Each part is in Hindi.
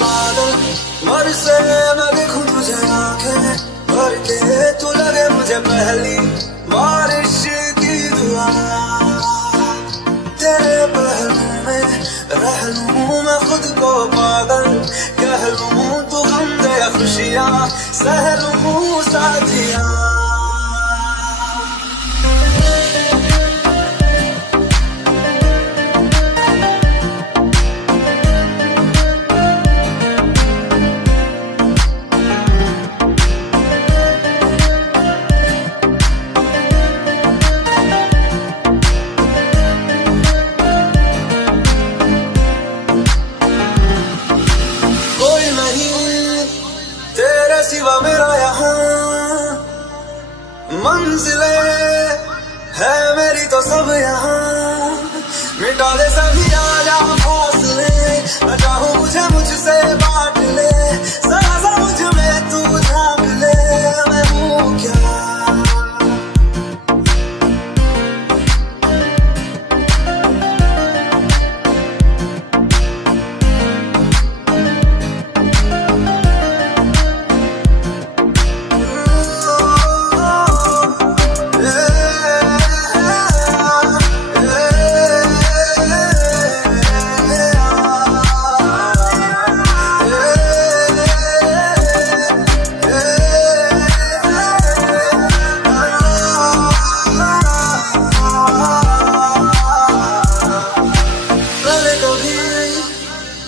बादल मर से मैं देखूं तुझे आंखें भर के, तू लगे मुझे पहली बारिश की दुआ। तेरे पहलू में रह लूं मैं खुद को पागल, कह लूं तू गम दे खुशियां सह लूं साथिया। तेरे सिवा मेरा यहाँ मंजिले है मेरी तो सब यहाँ, मिटा दे सभी आजा फासले, न चाहूं मुझे मुझसे बांट ले, जरा सा मुझ में तू झांक ले, मैं हूँ क्या।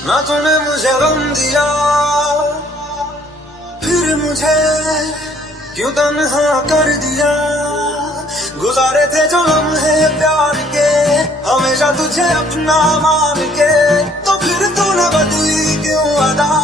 ना तूने मुझे गम दिया, फिर मुझे क्यों तन्हा कर दिया। गुजारे थे जो लम्हे प्यार के, हमेशा तुझे अपना मान के, तो फिर तूने बदली क्यों अदा।